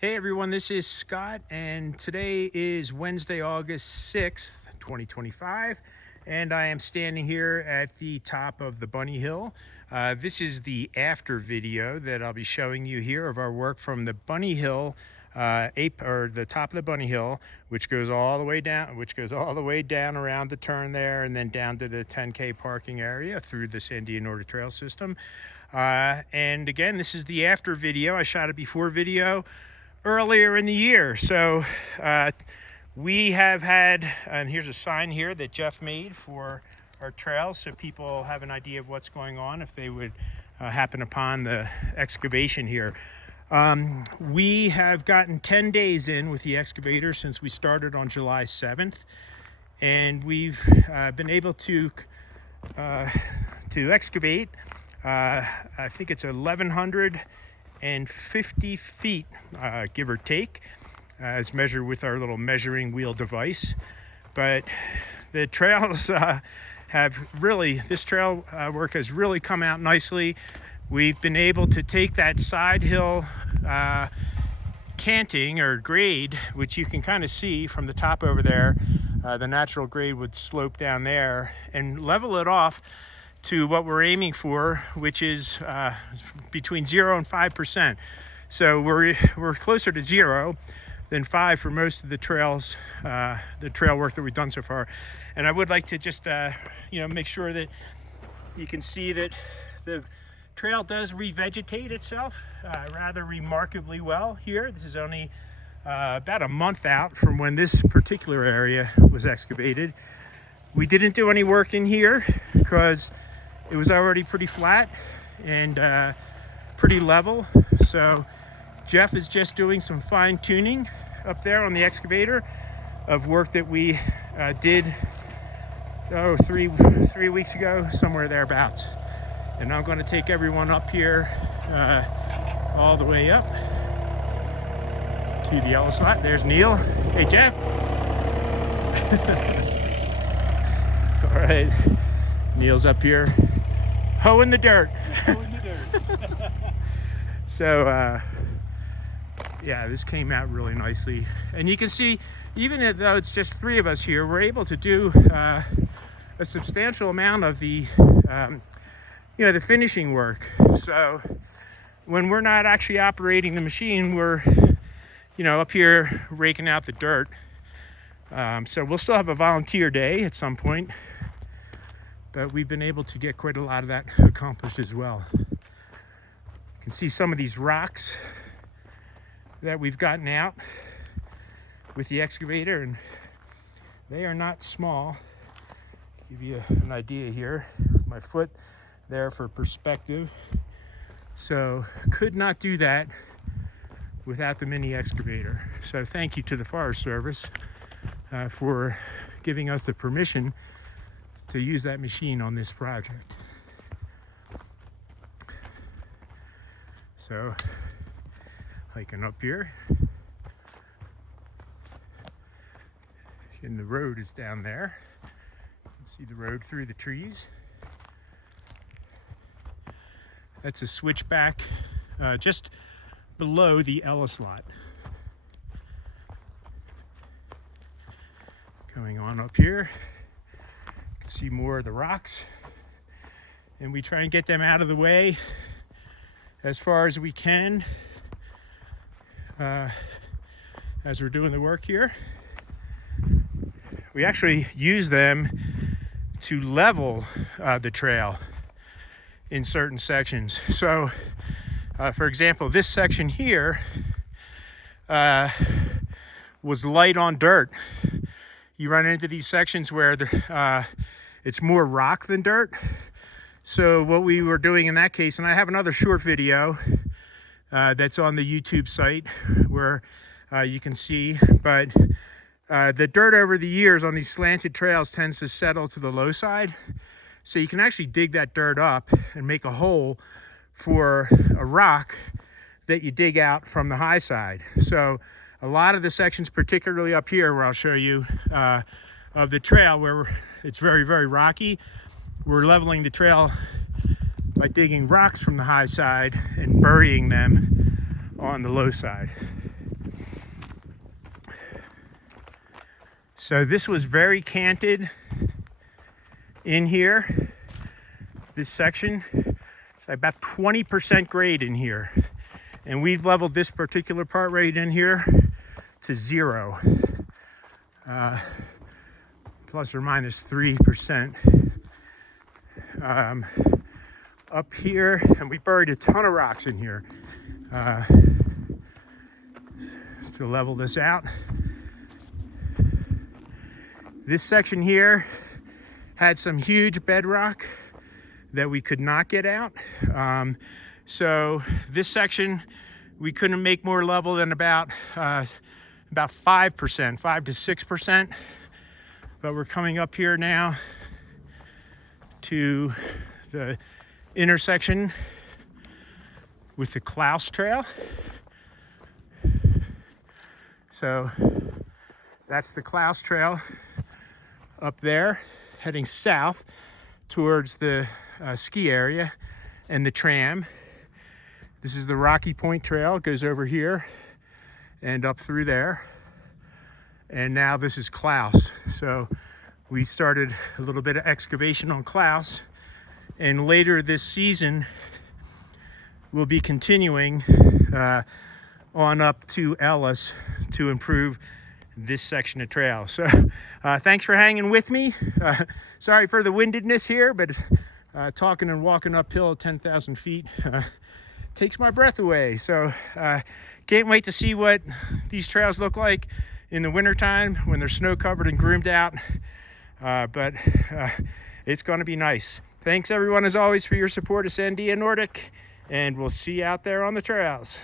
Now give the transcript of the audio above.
Hey everyone, this is Scott, and today is Wednesday, August 6th, 2025, and I am standing here at the top of the Bunny Hill. This is the after video that I'll be showing you here of our work from the Bunny Hill, the top of the Bunny Hill, which goes all the way down around the turn there, and then down to the 10K parking area through the Sandia Nordic trail system. And again, this is the after video. I shot a before video earlier in the year. So we have had, and here's a sign here that Jeff made for our trail so people have an idea of what's going on if they would happen upon the excavation here. We have gotten 10 days in with the excavator since we started on July 7th, and we've been able to excavate I think it's 1,150 feet, give or take, as measured with our little measuring wheel device. But the trails this trail work has really come out nicely. We've been able to take that side hill canting or grade, which you can kind of see from the top over there. The natural grade would slope down there, and level it off to what we're aiming for, which is between 0 and 5%. So we're closer to 0 than 5 for most of the trails, the trail work that we've done so far. And I would like to just make sure that you can see that the trail does revegetate itself rather remarkably well here. This is only about a month out from when this particular area was excavated. We didn't do any work in here because it was already pretty flat and pretty level. So Jeff is just doing some fine tuning up there on the excavator of work that we did three weeks ago, somewhere thereabouts. And I'm going to take everyone up here all the way up to the yellow slot. There's Neil. Hey, Jeff. All right, Neil's up here hoeing the dirt. So yeah, this came out really nicely, and you can see, even though it's just 3 of us here, we're able to do a substantial amount of the the finishing work. So when we're not actually operating the machine, we're up here raking out the dirt. So we'll still have a volunteer day at some point, but we've been able to get quite a lot of that accomplished as well. You can see some of these rocks that we've gotten out with the excavator, and they are not small. Give you an idea here, my foot there for perspective. So could not do that without the mini excavator. So thank you to the Forest Service for giving us the permission to use that machine on this project. So hiking up here, and the road is down there. You can see the road through the trees. That's a switchback just below the Ellis lot. Going on up here, you can see more of the rocks, and we try and get them out of the way as far as we can as we're doing the work here. We actually use them to level the trail in certain sections. So for example, this section here was light on dirt. You run into these sections where it's more rock than dirt. So what we were doing in that case, and I have another short video that's on the YouTube site where you can see, but the dirt over the years on these slanted trails tends to settle to the low side. So you can actually dig that dirt up and make a hole for a rock that you dig out from the high side. So a lot of the sections, particularly up here where I'll show you of the trail where it's very, very rocky, we're leveling the trail by digging rocks from the high side and burying them on the low side. So this was very canted in here, this section. It's about 20% grade in here. And we've leveled this particular part right in here to 0. Plus or minus 3%. Up here, and we buried a ton of rocks in here to level this out. This section here had some huge bedrock that we could not get out. So this section, we couldn't make more level than about 5%, 5 to 6%. But we're coming up here now to the intersection with the Klaus trail. So that's the Klaus trail up there, heading south towards the ski area and the tram. This is the Rocky Point Trail. It goes over here and up through there. And now this is Klaus. So we started a little bit of excavation on Klaus, and later this season we'll be continuing on up to Ellis to improve this section of trail. So thanks for hanging with me. Sorry for the windedness here, but talking and walking uphill at 10,000 feet takes my breath away. So can't wait to see what these trails look like in the wintertime when they're snow covered and groomed out. But it's going to be nice. Thanks everyone as always for your support of Sandia Nordic, and we'll see you out there on the trails.